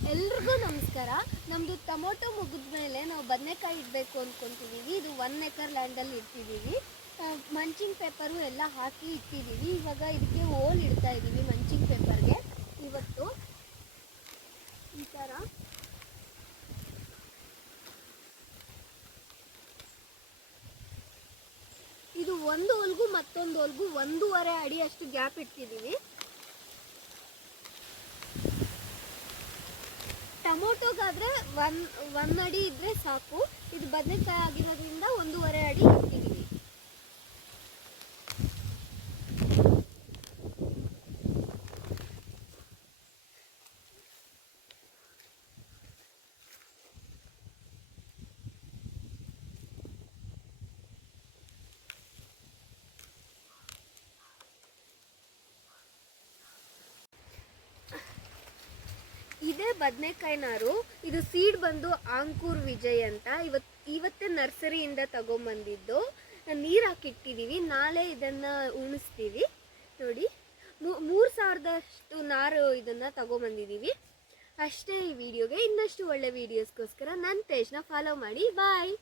ಎಲ್ರಿಗೂ ನಮಸ್ಕಾರ. ನಮ್ಮದು ಟೊಮೊಟೊ ಮುಗಿದ ಮೇಲೆ ನಾವು ಬದನೆಕಾಯಿ ಇಡಬೇಕು ಅಂದ್ಕೊತಿದ್ದೀವಿ ಇದು ಒನ್ ಎಕರ್ ಲ್ಯಾಂಡಲ್ಲಿ ಇಡ್ತಿದ್ದೀವಿ ಮಂಚಿಂಗ್ ಪೇಪರು ಎಲ್ಲ ಹಾಕಿ ಇಟ್ಟಿದ್ದೀವಿ ಇವಾಗ ಇದಕ್ಕೆ ಹೋಲ್ ಇಡ್ತಾ ಇದ್ದೀವಿ ಮಂಚಿಂಗ್ ಪೇಪರ್ಗೆ ಇವತ್ತು ಈ ಥರ ಇದು ಒಂದು ಹೋಲ್ಗೂ ಮತ್ತೊಂದು ಹೋಲ್ಗೂ ಒಂದೂವರೆ ಅಡಿ ಅಷ್ಟು ಗ್ಯಾಪ್ ಇಟ್ಟಿದ್ದೀವಿ ಟೊಮೊಟೊಗಾದ್ರೆ ಒನ್ ಒನ್ ಅಡಿ ಇದ್ರೆ ಸಾಕು. ಇದು ಬದನೆಕಾಯಿ ಆಗಿರೋದ್ರಿಂದ ಒಂದೂವರೆ ಅಡಿ ಇಟ್ಟಿದ್ದೀವಿ ಇದೇ ಬದನೆಕಾಯಿ ನಾರು ಇದು ಸೀಡ್ ಬಂದು ಆಂಕೂರ್ ವಿಜಯ್ ಅಂತ ಇವತ್, ಇವತ್ತೇ ನರ್ಸರಿಯಿಂದ ತಗೊಂಬಂದಿದ್ದು. ನೀರು ಹಾಕಿಟ್ಟಿದ್ದೀವಿ ನಾಳೆ ಇದನ್ನ ಉಣಿಸ್ತೀವಿ. ನೋಡಿ ಮೂರು ಸಾವಿರದಷ್ಟು ನಾರು ಇದನ್ನ ತಗೊಂಬಂದಿದ್ದೀವಿ ಅಷ್ಟೇ ಈ ವಿಡಿಯೋಗೆ ಇನ್ನಷ್ಟು ಒಳ್ಳೆ ವಿಡಿಯೋಸ್ಗೋಸ್ಕರ ನನ್ನ ಪೇಜ್ನ ಫಾಲೋ ಮಾಡಿ ಬಾಯ್